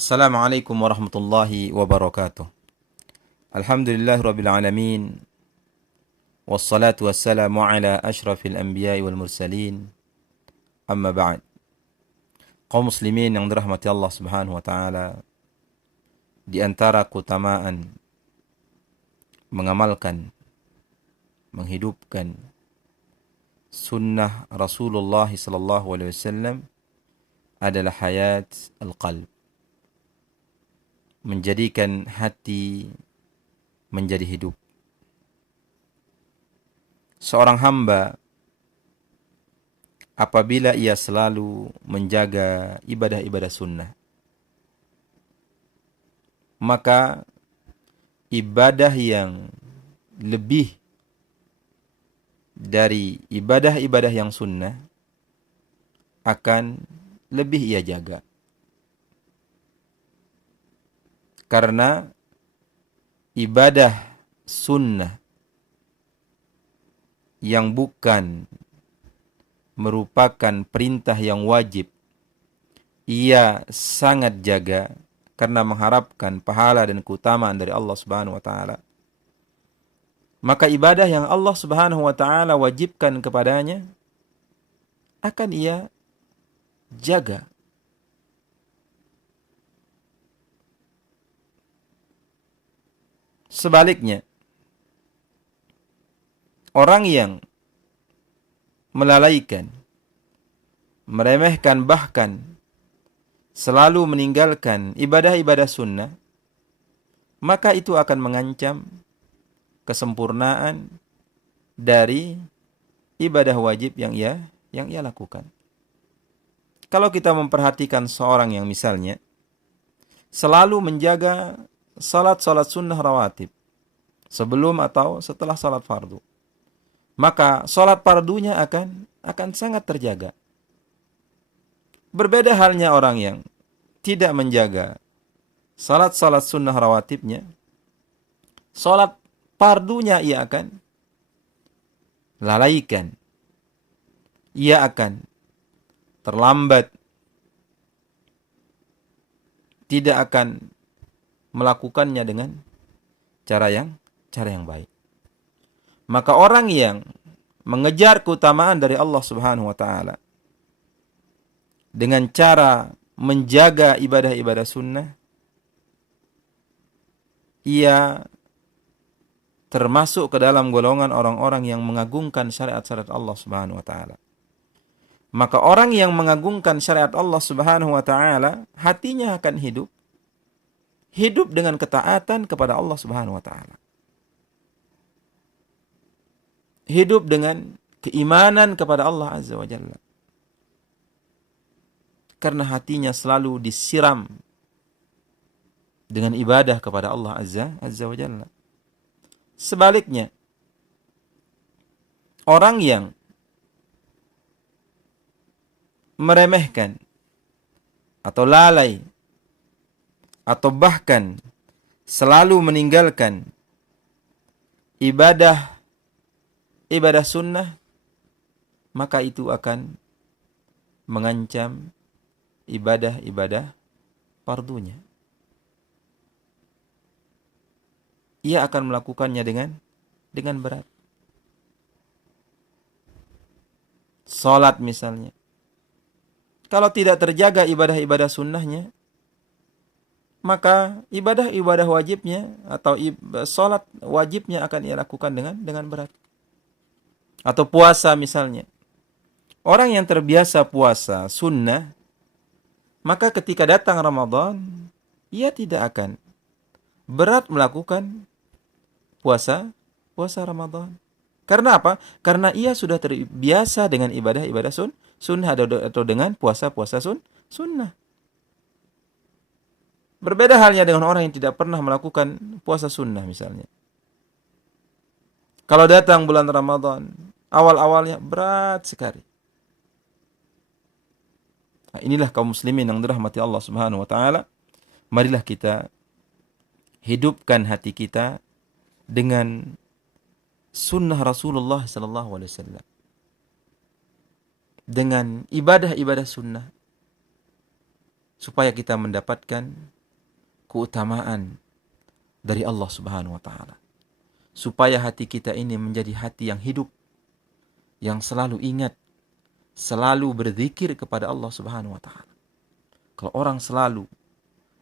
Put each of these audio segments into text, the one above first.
Assalamualaikum warahmatullahi wabarakatuh. Alhamdulillahirabbil alamin. Wassalatu wassalamu ala asyrafil anbiya'i wal mursalin. Amma ba'd. Kaum muslimin yang dirahmati Allah Subhanahu wa taala, di antara keutamaan mengamalkan, menghidupkan sunnah Rasulullah sallallahu alaihi wasallam adalah hayat al-qalb. Menjadikan hati menjadi hidup. Seorang hamba apabila ia selalu menjaga ibadah-ibadah sunnah, maka ibadah yang lebih dari ibadah-ibadah yang sunnah akan lebih ia jaga. Karena ibadah sunnah yang bukan merupakan perintah yang wajib, ia sangat jaga karena mengharapkan pahala dan keutamaan dari Allah Subhanahu wa taala. Maka ibadah yang Allah Subhanahu wa taala wajibkan kepadanya akan ia jaga. Sebaliknya, orang yang melalaikan, meremehkan, bahkan selalu meninggalkan ibadah-ibadah sunnah, maka itu akan mengancam kesempurnaan dari ibadah wajib yang ia lakukan. Kalau kita memperhatikan seorang yang misalnya selalu menjaga salat-salat sunnah rawatib sebelum atau setelah salat fardu, maka salat fardunya akan sangat terjaga. Berbeda halnya orang yang tidak menjaga salat-salat sunnah rawatibnya, salat fardunya ia akan lalaikan. Ia akan terlambat, tidak akan melakukannya dengan cara yang baik. Maka orang yang mengejar keutamaan dari Allah Subhanahu wa taala dengan cara menjaga ibadah-ibadah sunnah, ia termasuk ke dalam golongan orang-orang yang mengagungkan syariat-syariat Allah Subhanahu wa taala. Maka orang yang mengagungkan syariat Allah Subhanahu wa taala, hatinya akan hidup dengan ketaatan kepada Allah Subhanahu wa taala. Hidup dengan keimanan kepada Allah Azza wa Jalla. Karena hatinya selalu disiram dengan ibadah kepada Allah Azza wa Jalla. Sebaliknya, orang yang meremehkan atau lalai atau bahkan selalu meninggalkan ibadah sunnah, maka itu akan mengancam ibadah fardunya. Ia akan melakukannya dengan berat. Salat misalnya, kalau tidak terjaga ibadah-ibadah sunnahnya, maka ibadah-ibadah wajibnya atau salat wajibnya akan ia lakukan dengan berat. Atau puasa misalnya. Orang yang terbiasa puasa sunnah, maka ketika datang Ramadan, ia tidak akan berat melakukan puasa Ramadan. Karena apa? Karena ia sudah terbiasa dengan ibadah-ibadah sunnah atau dengan puasa sunnah. Berbeda halnya dengan orang yang tidak pernah melakukan puasa sunnah misalnya. Kalau datang bulan Ramadan, awal-awalnya berat sekali. Nah, inilah kaum muslimin yang dirahmati Allah Subhanahu wa taala. Marilah kita hidupkan hati kita dengan sunnah Rasulullah sallallahu alaihi wasallam. Dengan ibadah-ibadah sunnah. supaya kita mendapatkan keutamaan dari Allah Subhanahu wa taala. Supaya hati kita ini menjadi hati yang hidup, yang selalu ingat, selalu berzikir kepada Allah Subhanahu wa taala. Kalau orang selalu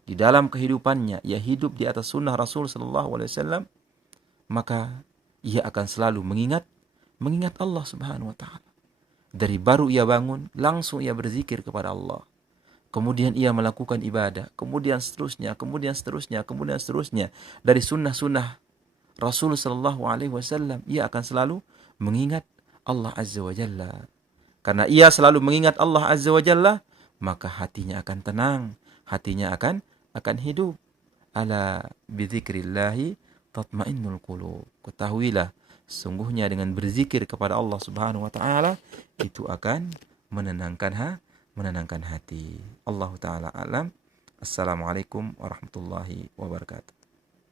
di dalam kehidupannya ia hidup di atas sunnah Rasul sallallahu alaihi wasallam, maka ia akan selalu mengingat Allah Subhanahu wa taala. Dari baru ia bangun, langsung ia berzikir kepada Allah. Kemudian ia melakukan ibadah, kemudian seterusnya. Dari sunnah-sunnah Rasul sallallahu alaihi wasallam, ia akan selalu mengingat Allah Azza wa Jalla. Karena ia selalu mengingat Allah Azza wa Jalla, maka hatinya akan tenang, hatinya akan hidup. Ala bidzikrillahi tatmainnul qulub. Ketahuilah, sungguhnya dengan berzikir kepada Allah Subhanahu wa taala itu akan menenangkan hati. Allah taala alam. Assalamualaikum warahmatullahi wabarakatuh.